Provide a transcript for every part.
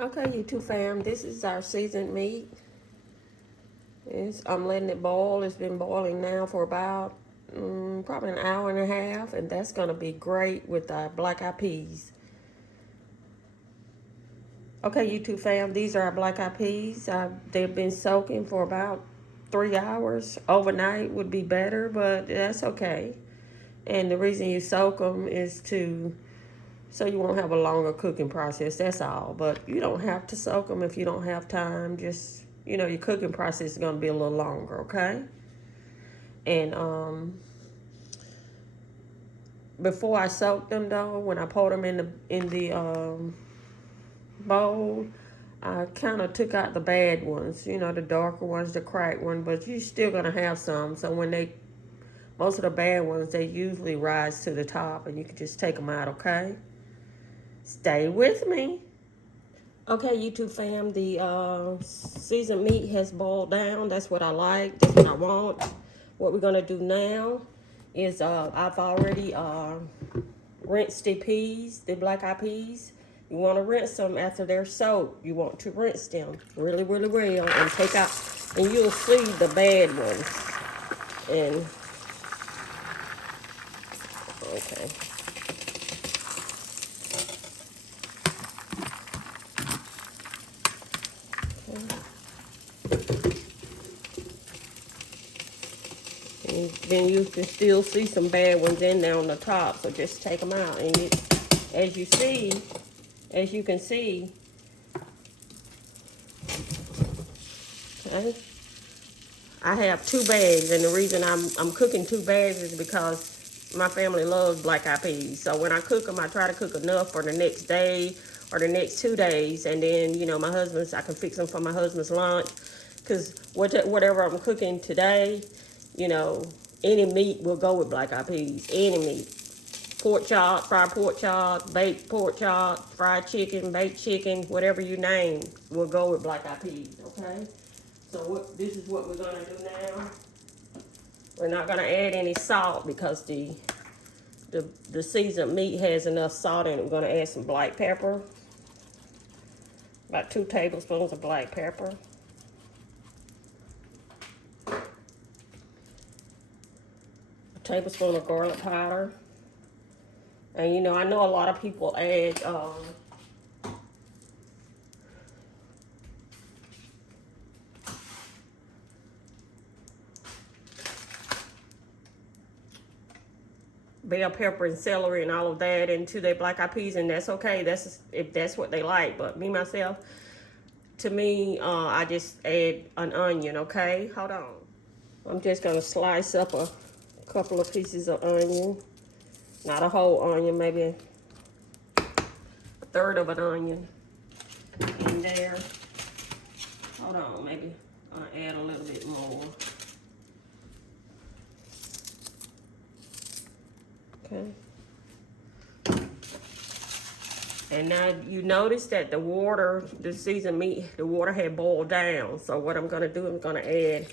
Okay, YouTube fam, this is our seasoned meat. I'm letting it boil. It's been boiling now for about probably an hour and a half, and that's going to be great with our black eyed peas. Okay, YouTube fam, these are our black eyed peas. They've been soaking for about 3 hours. Overnight would be better, but that's okay. And the reason you soak them is so you won't have a longer cooking process. That's all. But you don't have to soak them if you don't have time. Just your cooking process is going to be a little longer, okay? And before I soak them though, when I pour them in the bowl, I kind of took out the bad ones, the darker ones, the cracked one, but you're still gonna have some. So most of the bad ones, they usually rise to the top, and you can just take them out, okay? Stay with me. Okay, YouTube fam, the seasoned meat has boiled down. That's what I like. That's what I want. What we're gonna do now is I've already rinsed the peas, the black eyed peas. You want to rinse them after they're soaked. You want to rinse them really, really well and take out, and you'll see the bad ones. And okay. And then you can still see some bad ones in there on the top, so just take them out. And as you can see, okay, I have 2 bags, and the reason I'm cooking 2 bags is because my family loves black eyed peas. So when I cook them, I try to cook enough for the next day or the next 2 days, and then I can fix them for my husband's lunch. Because whatever I'm cooking today, any meat will go with black eyed peas. Any meat. Pork chop, fried pork chop, baked pork chop, fried chicken, baked chicken, whatever you name will go with black eyed peas, okay? So this is what we're gonna do now. We're not gonna add any salt because the seasoned meat has enough salt in it. We're gonna add some black pepper. About 2 tablespoons of black pepper. A tablespoon of garlic powder. And I know a lot of people add bell pepper and celery and all of that into their black eyed peas, and that's okay. If that's what they like. But to me, I just add an onion, okay? Hold on. I'm just gonna slice up a couple of pieces of onion. Not a whole onion, maybe a third of an onion in there. Hold on, maybe I'll add a little bit more. Okay. And now you notice that the seasoned meat, the water had boiled down. So what I'm gonna do, I'm gonna add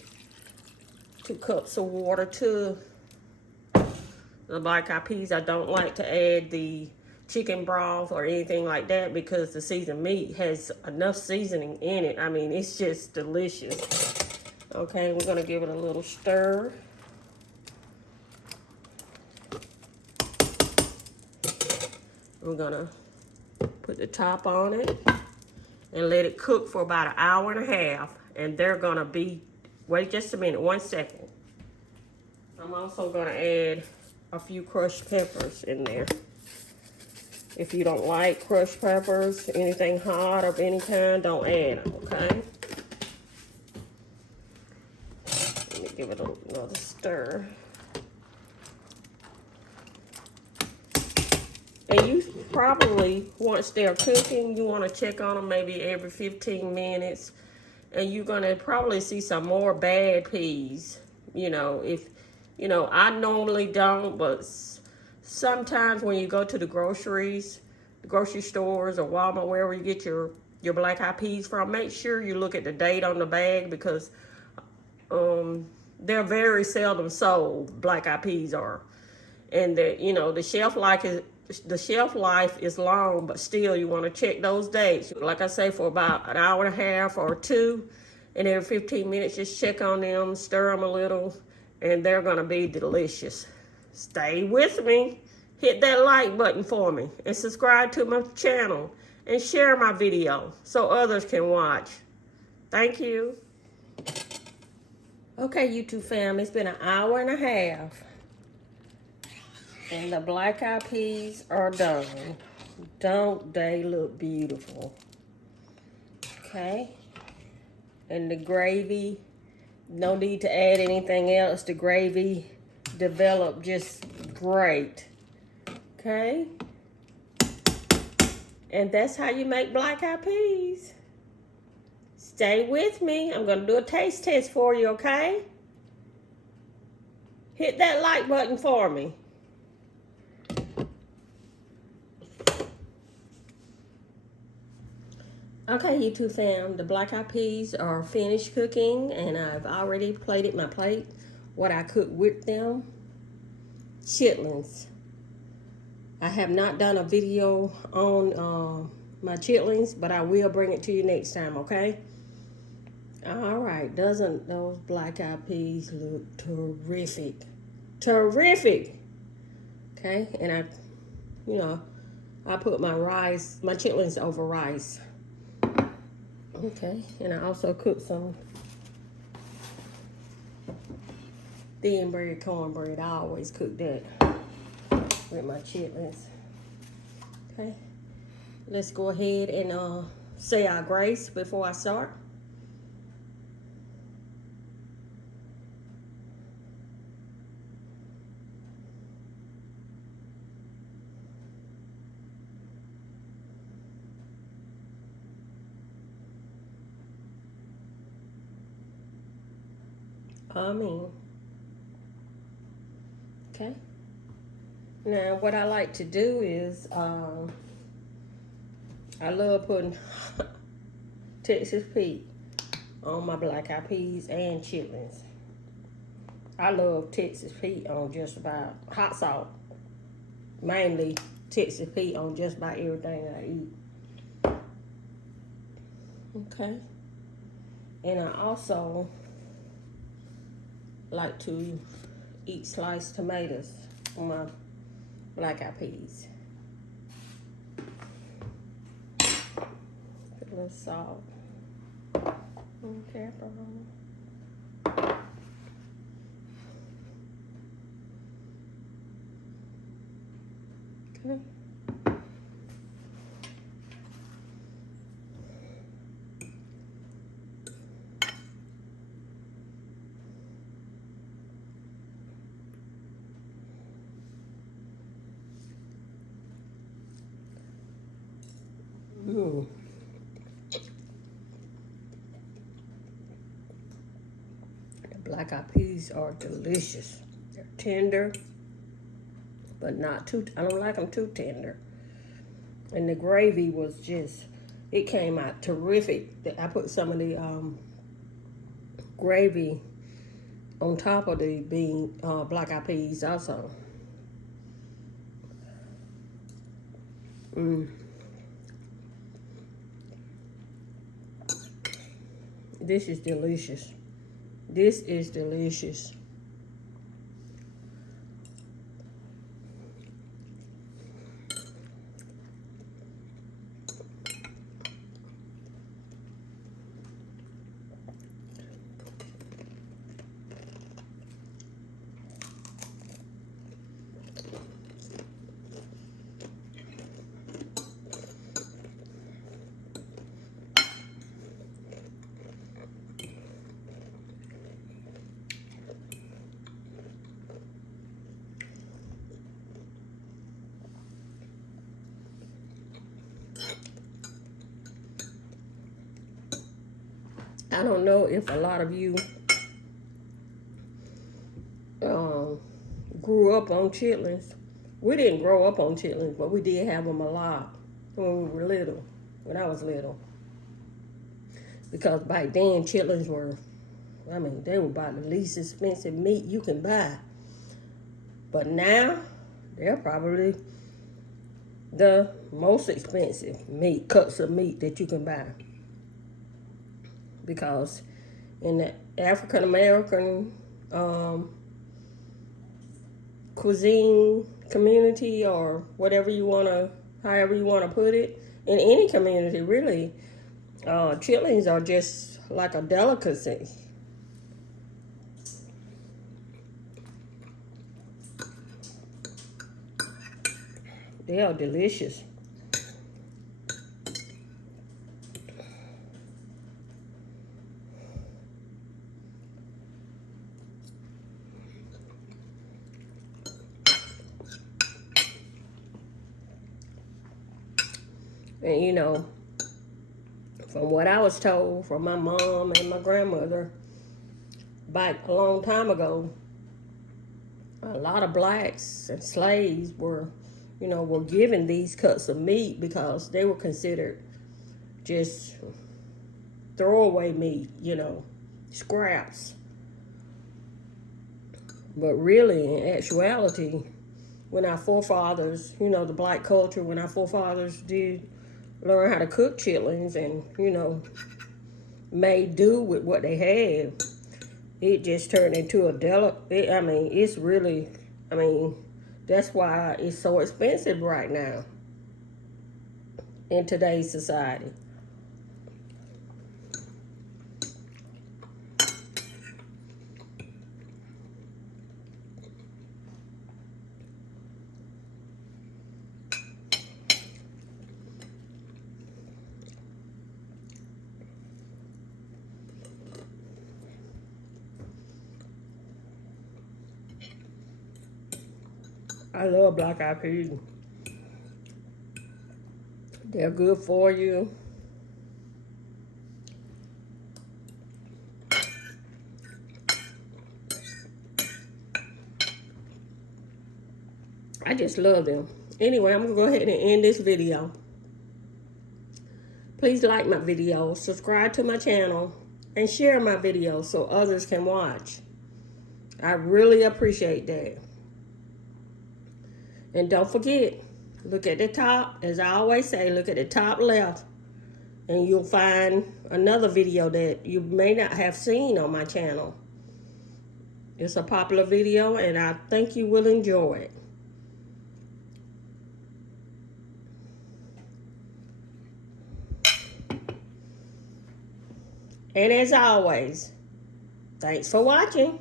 2 cups of water to the black eyed peas. I don't like to add the chicken broth or anything like that because the seasoned meat has enough seasoning in it. I mean, it's just delicious. Okay, we're gonna give it a little stir. We're gonna put the top on it and let it cook for about an hour and a half. And they're gonna wait just a minute, 1 second. I'm also gonna add a few crushed peppers in there. If you don't like crushed peppers, anything hot of any kind, don't add them, okay? Let me give it another stir. And you probably, once they're cooking, you want to check on them maybe every 15 minutes. And you're going to probably see some more bad peas. I normally don't, but sometimes when you go to the grocery stores or Walmart, wherever you get your black eyed peas from, make sure you look at the date on the bag because they're very seldom sold, black eyed peas are. And the shelf life the shelf life is long, but still you want to check those dates. Like I say, for about an hour and a half or two, and every 15 minutes, just check on them, stir them a little, and they're going to be delicious. Stay with me. Hit that like button for me, and subscribe to my channel, and share my video so others can watch. Thank you. Okay, YouTube fam, it's been an hour and a half. And the black eyed peas are done. Don't they look beautiful? Okay. And the gravy, no need to add anything else. The gravy developed just great. Okay. And that's how you make black eyed peas. Stay with me. I'm going to do a taste test for you, okay? Hit that like button for me. Okay, YouTube fam, the black eyed peas are finished cooking, and I've already plated my plate. What I cook with them, chitlins. I have not done a video on my chitlins, but I will bring it to you next time, okay? All right, doesn't those black eyed peas look terrific? Terrific! Okay, and I put my chitlins over rice. Okay, and I also cooked some thin bread cornbread. I always cook that with my chitlins. Okay, let's go ahead and say our grace before I start. Amen. Okay. Now, what I like to do is, I love putting Texas Pete on my black eyed peas and chitlins. I love Texas Pete on just about hot salt. Mainly Texas Pete on just about everything I eat. Okay. And I also like to eat sliced tomatoes on my black eyed peas. Put a little salt and pepper on it. Okay. Ooh. The black eyed peas are delicious. They're tender, but not too, I don't like them too tender. And the gravy was just, it came out terrific. I put some of the gravy on top of the black eyed peas also. This is delicious. This is delicious. I don't know if a lot of you grew up on chitlins. We didn't grow up on chitlins, but we did have them a lot when we were little, when I was little. Because back then, chitlins were, they were about the least expensive meat you can buy. But now, they're probably the most expensive meat, cuts of meat that you can buy. Because in the African American cuisine community, or whatever you want to, however you want to put it, in any community really, chitlins are just like a delicacy. They are delicious. And you know, from what I was told from my mom and my grandmother back a long time ago, a lot of blacks and slaves were, were given these cuts of meat because they were considered just throwaway meat, scraps. But really, in actuality, when our forefathers, the black culture, when our forefathers did learn how to cook chitlins and, made do with what they had, it just turned into it's really, that's why it's so expensive right now in today's society. I love black-eyed peas. They're good for you. I just love them. Anyway, I'm going to go ahead and end this video. Please like my video, subscribe to my channel, and share my video so others can watch. I really appreciate that. And don't forget, look at the top. As I always say, look at the top left, and you'll find another video that you may not have seen on my channel. It's a popular video, and I think you will enjoy it. And as always, thanks for watching.